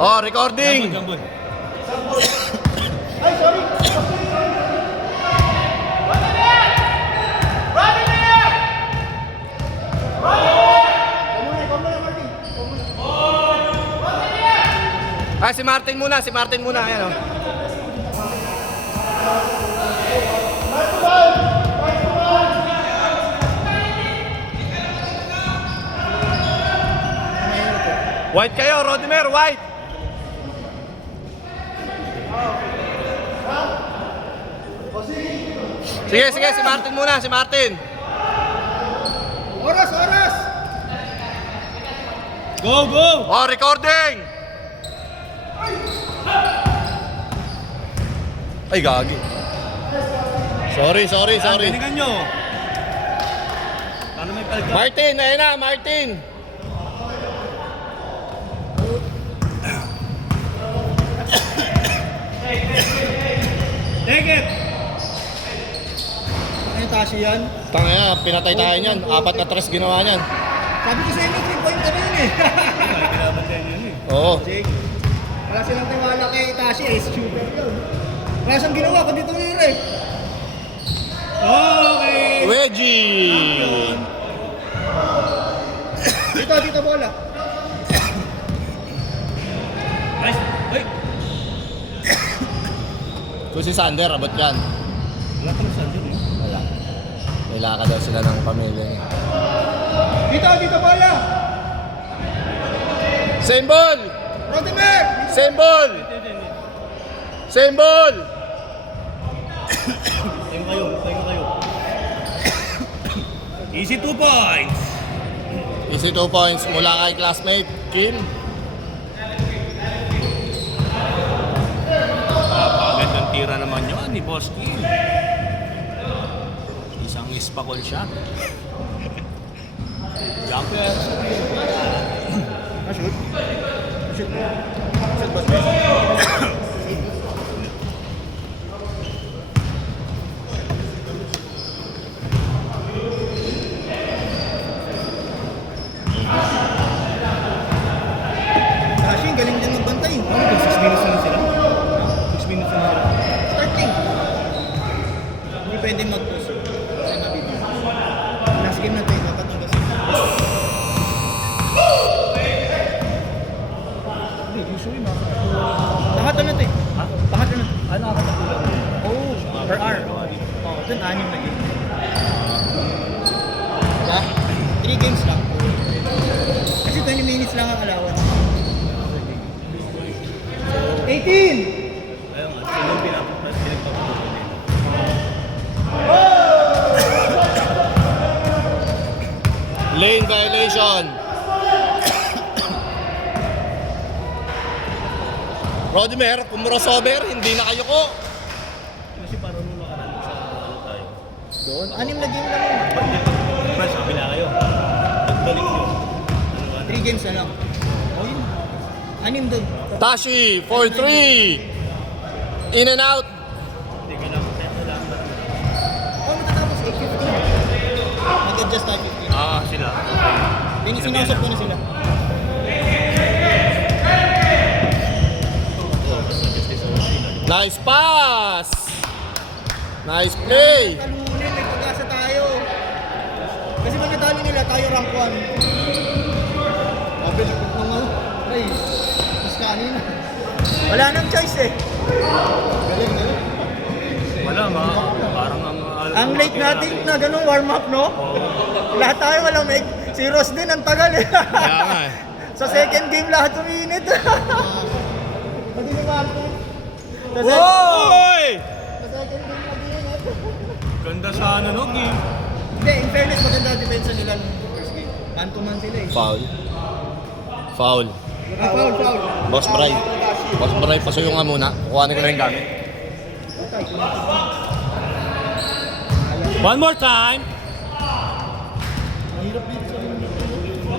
Oh, recording. Jambon. Ay, sorry. Ay, si Martin muna, ayan oh. White kayo, Rodimer, white. Sige, si Martin muna, si Martin. Oras! Go! Oh, recording. Ay, gagi. Sorry. Galingan nyo. Paano may palga? Martin, ayun na, Martin. Take it! Ano yung tashi yan? Tangina, pinatay tayo niyan. 4 na 3 ginawa niyan. Sabi ko sa inyo, 3 point kami yun eh. Ay, kinabantayan yun eh. Oo. Jake, wala silang tiwala kay Itachi eh, shooter yun. Wala siyang ginawa, kundi tumira eh. Okay! Wedgie. Dito bola. Nice! Ay! Kung si Sander, abot yan. Wala ka masan dyan eh. Wala. Kailangan daw sila ng pamilya niya. Dito bola. Same ball! Rodimer! Same ball! Same ball! Tayo kayo. Easy 2 points! Easy 2 points mula kay classmate Kim. Napakagandang tira naman yun ni Boss Kim. Isang ispakol shot. Jumper. Shoot. Shoot ba? Tashi, galing din magbantay. 6 minutes na sila. 6 minutes na sila. Starting. Hindi pwede mag-push. Kasi mabibig. Last game na tayo, dapat ang gas. Hindi, usually mga... Lahat na natin. Ha? Lahat na natin. Ano ang katatulan? Oh, per hour. Oh, ito na 6 na game. Yeah? 3 games lang. Kasi 20 minutes lang ang allowance. 18! Ayun nga, sila yung pinagpapagulo nila. Lane violation. Rodimer, kung crossover, hindi na kayo ko. Kasi parang nung nakaraan sa ano tayo. Doon? 6 na game lang yun. Friends, sabi na kayo. Nagbalik yun. 3 games na lang. Oh, yun. 6 doon. Tashi, 4-3. In and out. Hindi ka lang. Tayo lang. Oh, matatapos 8:15. Nag-adjust tayo 15. Sila. Sinusok ko na sila. Nice pass. Nice play. Talunin, may pag-asa tayo. Kasi pag natalo nila, tayo rank 1. Mabilis ko mga try. Mas kanina. Wala nang choice eh. Galing. Wala, parang Ang late natin na ganung warm-up, no? Lahat tayo walang make. Si Ross din, ang tagal eh. Kaya nga eh. Sa second game, lahat uminit. Pati ni Martin. Sa Oy! second game, uminit. Ganda sa ano, no, game. Hindi, in fairness, maganda ang depensa nila nung first game. Man-to-man sila eh. Foul. Foul. Foul. Boss Bray, pasuyo nga muna. Kuhanin ko na yung gamit. One more time. Mahirap dito.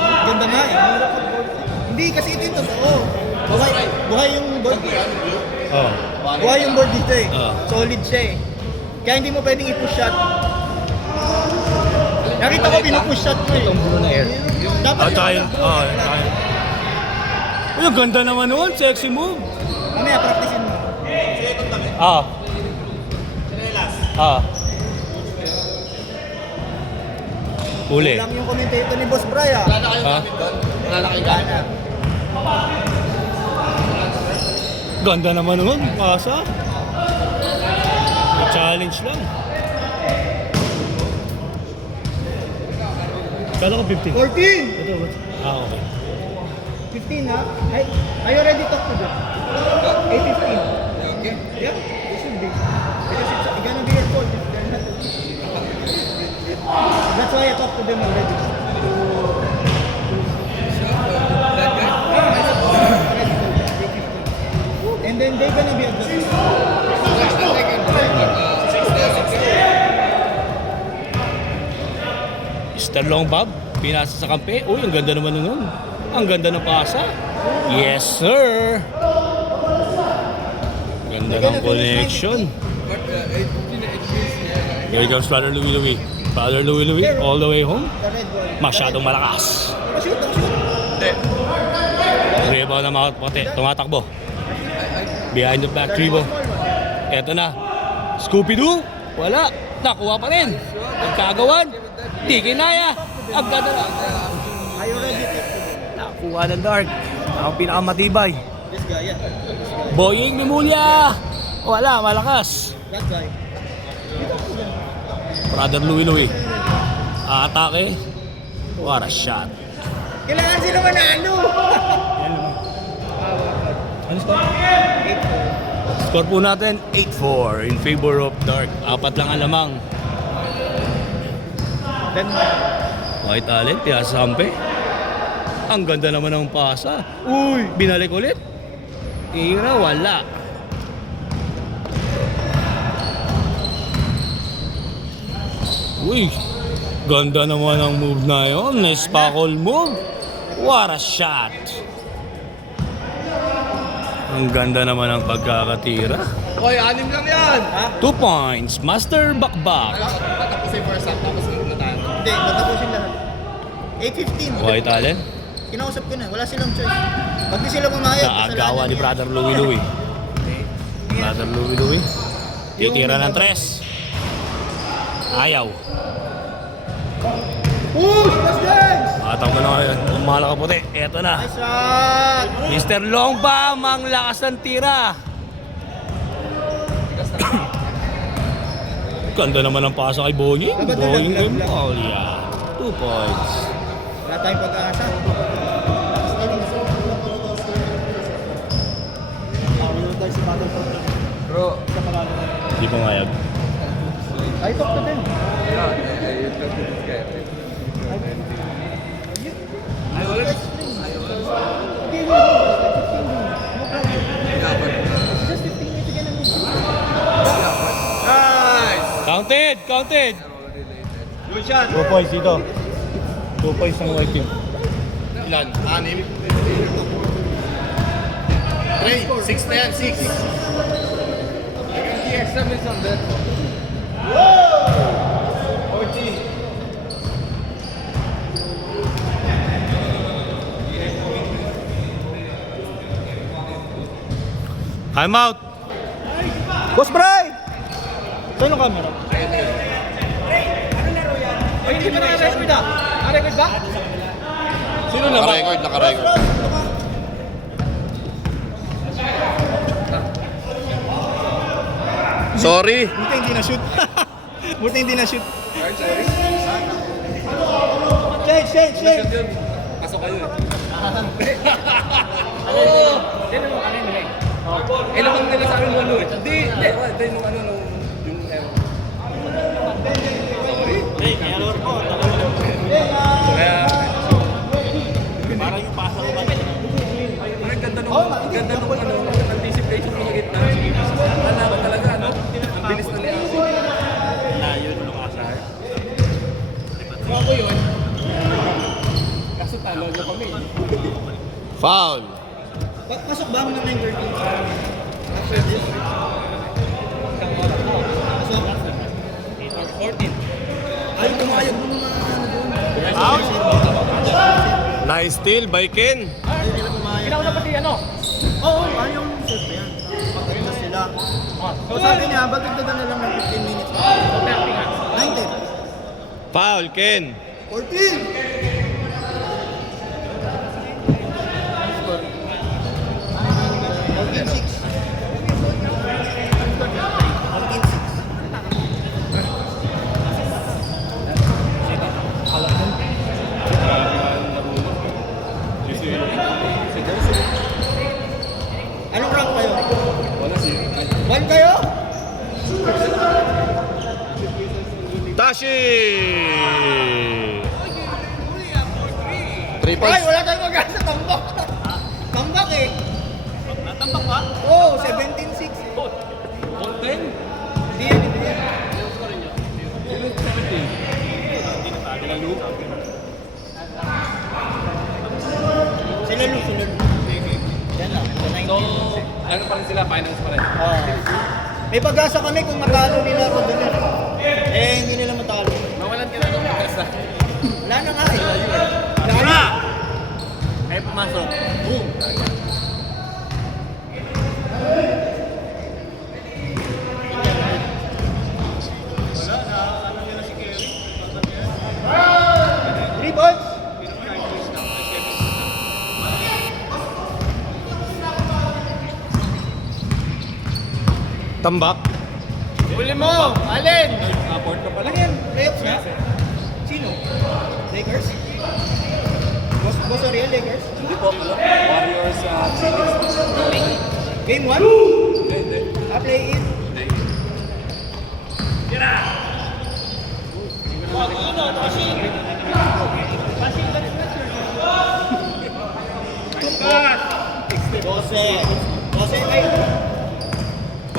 Ganda nga eh. Mahirap mag-board. Hindi, kasi ito yung totoo. Buhay yung board. Oh. Buhay yung board dito eh. Ah. Solid siya eh. Kaya hindi mo pwedeng i-push shot. Nakita ko pinupush shot ko eh. Itong blue na air. Dapat tayo. Uy, Ay, ang ganda naman nun. Sexy move. Mamaya, practicein mo. Ah. Ah. Uli. Lang yung commentator ni Boss Bray ah. Wala na kayong Ha? gamit doon? Wala na kayong gamit? Ganda naman nun. Pasa. Challenge lang. Kala ko 15. 14! Ito, what? Ah, okay. 15 ha? Ay, are you ready to talk to them? 8:15. Okay. Yeah, it should be. Because it's gonna be your fault if they're not. That's why I talked to them already. And then they're gonna be adjusted. Mr. Long Bob, pinasa sa kampe. Uy, ang ganda naman nun. Ang ganda ng pasa. Yes, sir. Ganda ng connection. Here comes Brother Louie Louie. Brother Louie Louie, all the way home. The red one. Masyadong malakas. Shoot, shoot. Rebound na mga puti. Tumatakbo. Behind the back dribble. Eto na. Scooby-Doo. Wala. Nakuha pa rin. Nagkagawan. Di kinaya. Ang ganda na. Are you ready to talk to them? Nakuha ng Dark. Ang pinakamatibay. This guy, yeah. Boying Mimulya. Wala, malakas. That guy. Brother Louie Louie. Atake. What a shot. Kailangan sila manalo! Ano score? Score po natin 8-4 in favor of Dark. Apat lang ang lamang. Then, White Allen, Tiasa Sampe. Ang ganda naman ng pasa. Uy, binalik ulit. Tira, wala. Uy, ganda naman ang move na yun. Nespackle move. What a shot. Ang ganda naman ang pagkakatira. Hoy, 6 lang yan! 2 points, Master Bakbak. Patapos yung first half, tapos na tayo. hindi, matapusin lahat. 8:15. White Allen, Kinausap ko na, wala silang choice. Pag di sila pumayag, naagawa ni Brother Louie Louie. Brother Louie Louie. Titira ng tres. Ayaw. Push! Let's dance! Mataw ko na ngayon. Umala ka puti. Eto na. Nice shot! Mr. Longbam, ang lakas ng tira. Ganda naman ang pasa kay Boying. Boying Gemball. Yeah. 2 points. Wala tayong pag-asa. Bro, Hindi pumayag. I talk to them. Counted! Counted! good shot! 2 points dito. 2 points ng white team. Ilan? 6? 3, 6 na yan, 6. Extra minutes on that. Time out! Boss Bray! Saan yung camera? Ay, hindi mo na-record ah. Na-record ba? Sino na ba? Naka-record, naka-record. Sorry. Buti hindi na-shoot. Buti hindi na-shoot. Change! Pasok kayo eh. Eh, naman nila sa akin ano eh. Hindi nung ano, yung Parang yung pasa ko ba? Ang ganda nung ano, anticipation mo sa gitna. Akala ko talaga, ano? Ang bilis na niya. Layo nung asahan. Ako yun. Kaso talo niyo kami. Foul. Pasok ba ako ng 9:30? Pasok? 14. Ay, tumayag mo naman. Nice steal by Ken. Ay, hindi nila pumayag. na pati ano? Oo, yung safe yan. Pagkakita sila. So sabi niya, ba't nagdagan na lang ng 15 minutes? 30 nga. 19. Foul, Ken. 14! 14-6. 14-6. Anong rank kayo? Wala si. 1 kayo? Tashi! 3 Ay, points. wala tayong magana sa tambak. Tambak eh. Natambak pa? Oo, 17-6 eh. Content? Hindi yan, hindi yan. 17. Sila Lu. Sila Lu. Yan lang. So, ano pa rin sila? Finals pa rin. May pag-asa kami kung matalo nila ako doon. Eh, hindi nila matalo. Nawalan ka na ng pagkasa. Wala na nga eh. Wala na! Kaya pumasok. Boom! Rebounds! Tambak. Huli mo! Alin? Apport ka pala. Ano yan? Playoffs na? Sino? Lakers? Boss Ariel, Lakers? Hindi po. Warriors Phoenix. Game 1? Hindi. Play-in? Bose, ay.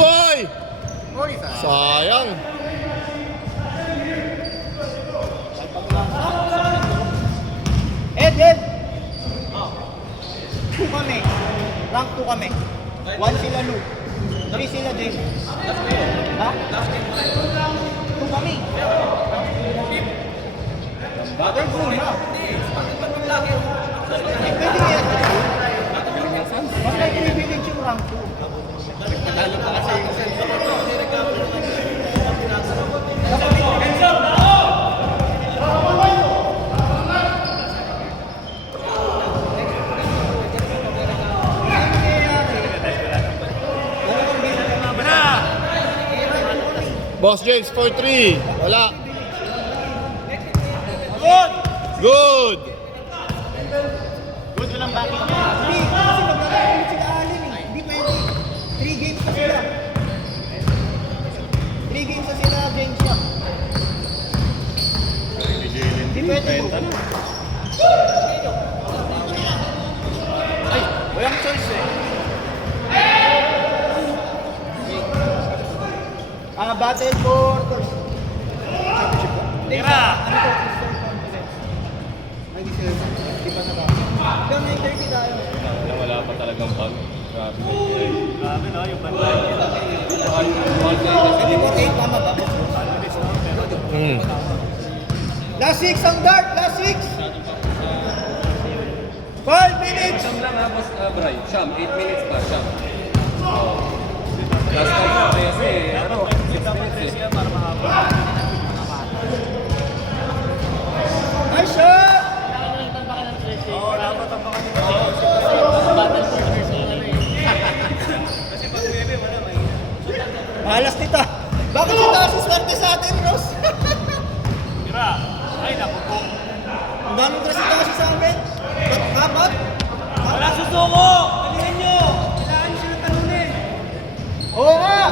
Oy! Sayang. Ed! 2 kami. Rank 2 kami. 1 sila Lu. 3 sila Jason. Ha? 2 kami. Battle pool na. Eh, pwede yan. Basta i-privilege yung rank 2. Natalo pa kasi yung Boss James, 4-3. Wala. Good! Good. Good walang bakit. Hindi, kasi maglalaro sila Allen eh. Hindi pwede. 3 games na sila. 3 games na sila, James lang. Hindi pwede. Ay, walang choice eh. Battle for championship ba? Tira! Ano to? Eastern Conference. Ay, di sila. Di pa na ba? Hanggang 9:30 tayo. Wala pa talagang pag. Grabe. Grabe no, yung bandai. Hindi mo take, tama ba? Last 6 ang dart, last 6! 12 minutes! Siyam lang ha, boss Bray. Siyam, 8 minutes pa, siyam. Last time, kasi, ano, 6 minutes eh. Nice shot! Malas tita. Bakit si Tasi swerte sa atin, Ross? Ay, naku po. Ang daming dress si Tasi sa amin. Kapat? Wala susuko! Galingan nyo! Kailangan nyo sila talunin. Oo nga!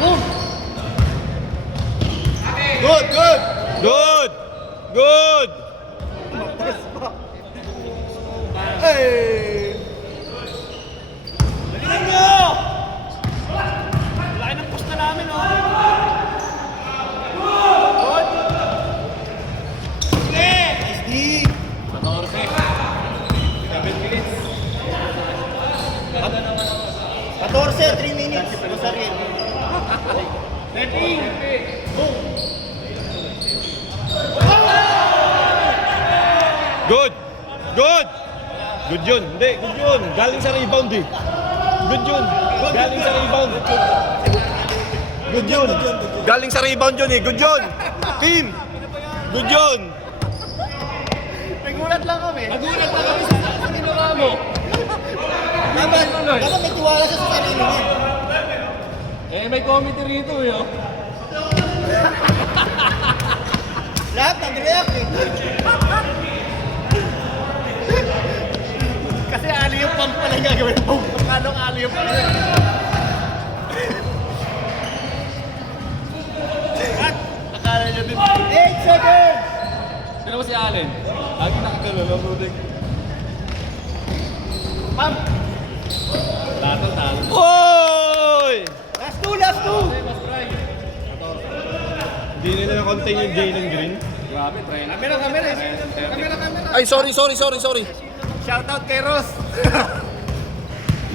Boom! Good, good. Good! Good! Ay! Galingan nyo! Laki ng post na namin, oh. Nice D! 14. 7 minutes. 14, 3 minutes. Masaril. 13. Good! Good! Good yun. Hindi, good yun. Galing sa rebound eh. Good yun. Galing sa rebound. Good yun. Galing sa rebound yun eh. Good yun. Team. Good yun. Nagulat lang kami. Nagulat na kami sa ginawa mo. Dapat may tiwala siya sa sarili niya. Eh, may committee rito eh. Oh. Lahat nag-react eh. Kasi ali yung pump pala yung gagawin mo. Anong ali yung pump? At akala niya din. 8 seconds! Sino ba si Allen? Lagi nakagalo lang, Rudik. Pump! Talo. Oy! Last two! Hindi nila na-contain yung Jalen Green. Grabe, try. Kamera! Ay, sorry. Shoutout kay Ross!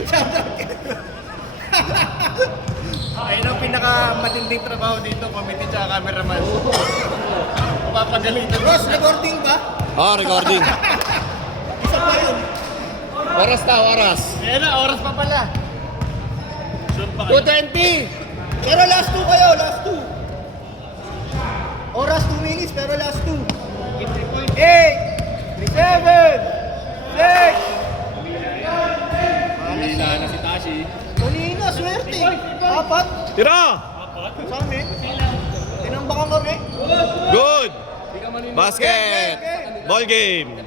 Shoutout kay Ayun ang pinakamatinding trabaho dito, committee tsaka cameraman. Papagalitan. Ross, recording ba? Recording. Isa pa yun. Oras. Ayan na, oras pa pala. 2:20! Pero last two kayo, last two. Oras 2 minutes, pero last two. 8, 7, 6. Hila na si Tashi. Kanina, swerte. 4. Tira! Sa amin. Tinambakan kami. Good! Hindi ka maniniwala. Basket! Ball game!